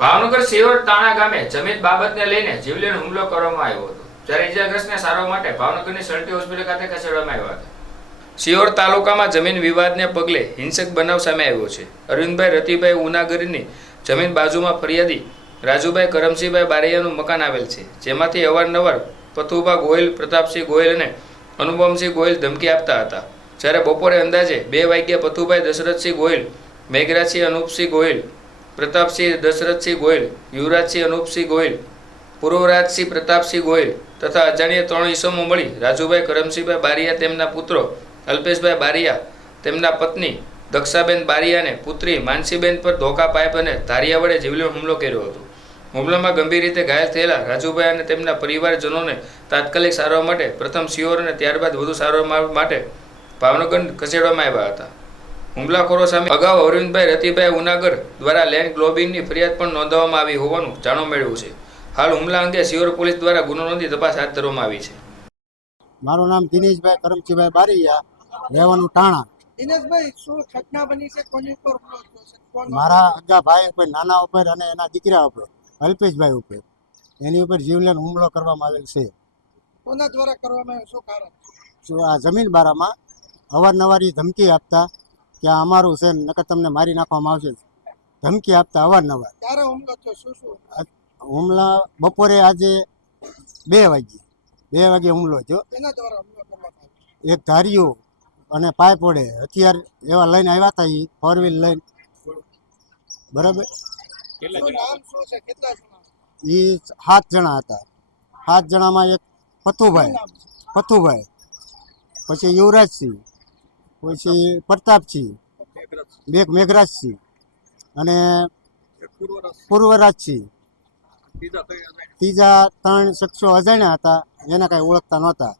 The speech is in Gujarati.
ભાવનગર સિયોર તાણા ગામે જમીન બાબતને લઈને જીવલેણ હુમલો કરવામાં આવ્યો હતો, જ્યારે ઇજાગ્રસ્તને સારવાર માટે ભાવનગરની સલ્ટી હોસ્પિટલ ખાતે ખસેડવામાં આવ્યા હતા। સિયોર તાલુકામાં જમીન વિવાદને પગલે હિંસક બનાવ સામે આવ્યો છે। અરવિંદભાઈ રતિભાઈ ઉનાગરની જમીન બાજુમાં ફરિયાદી રાજુભાઈ કરમસિંહભાઈ બારૈયાનું મકાન આવેલ છે, જેમાંથી અવારનવાર પથુભા ગોહિલ, પ્રતાપસિંહ ગોહિલ અને અનુપમસિંહ ગોહિલ ધમકી આપતા હતા। જ્યારે બપોરે અંદાજે 2 વાગ્યે પથુભાઈ દશરથસિંહ ગોહિલ, મેઘરાજસિંહ અનુપસિંહ ગોહિલ, પ્રતાપસિંહ દશરથસિંહ ગોહિલ, યુવરાજસિંહ અનુપસિંહ ગોહિલ, પૂર્વરાજસિંહ પ્રતાપસિંહ ગોહિલ તથા અજાણ્યા 3 ઈસમો મળી રાજુભાઈ કરમસિંહભાઈ બારૈયા, તેમના પુત્રો અલ્પેશભાઈ બારૈયા, તેમના પત્ની દક્ષાબેન બારૈયાને પુત્રી માનસીબેન પર ધોકા પાઇપ અને ધારિયા વડે જીવલેણ હુમલો કર્યો હતો। હુમલામાં ગંભીર રીતે ઘાયલ થયેલા રાજુભાઈ અને તેમના પરિવારજનોને તાત્કાલિક સારવાર માટે પ્રથમ સિયોર અને ત્યારબાદ વધુ સારવાર માટે ભાવનગર ખસેડવામાં આવ્યા હતા। હુમલાખોરો સામે અગાઉ અરવિંદભાઈ રતિભાઈ ઉનાગર દ્વારા લેન્ડ ગ્લોબિંગની ફરિયાદ પણ નોંધવામાં આવી હોવાનું જાણવા મળ્યું છે। હાલ હુમલા અંગે સિયોર પોલીસ દ્વારા ગુનો નોંધી તપાસ હાથ ધરવામાં આવી છે। મારું નામ દિનેશભાઈ કરમસિંહભાઈ બારૈયા, રહેવાનું ટાણા। દિનેશભાઈ, શું ઘટના બની છે? કોની ઉપર હુમલો થયો છે? કોણ? મારા અગ્ગા ભાઈ ઉપર, નાના ઉપર અને એના દીકરા ઉપર, અલ્પેશભાઈ ઉપર, એની ઉપર જીવલેણ હુમલો કરવામાં આવેલ છે। કોના દ્વારા કરવામાં આવ્યું? શું કારણ? શું આ જમીન બારામાં અવારનવાર એ ધમકી આપતા કે આ અમારું છે, નકર તમને મારી નાખવામાં આવશે, ધમકી આપતા અવારનવાર। ક્યારે હુમલો થયો? શું હુમલા બપોરે આજે 2 વાગ્યે હુમલો થયો। તેના દ્વારા હુમલો કરવામાં આવ્યો? એક ધારિયો અને પાઇપ વડે હથિયાર એવા લઈને આવ્યા હતા, એ 4 વ્હીલ લઈને, બરાબર। શું નામ શું છે? કેટલા જણા? એ 7 જણા હતા। 7 જણામાં એક શું પથુભાઈ, નામ છે? પછી યુવરાજસિંહ, પછી પ્રતાપસિંહ, મેઘરાજસિંહ અને પૂર્વરાજસિંહ। ત્રીજા 3 શખ્સો અજાણ્યા હતા, એના કાંઈ ઓળખતા નહોતા।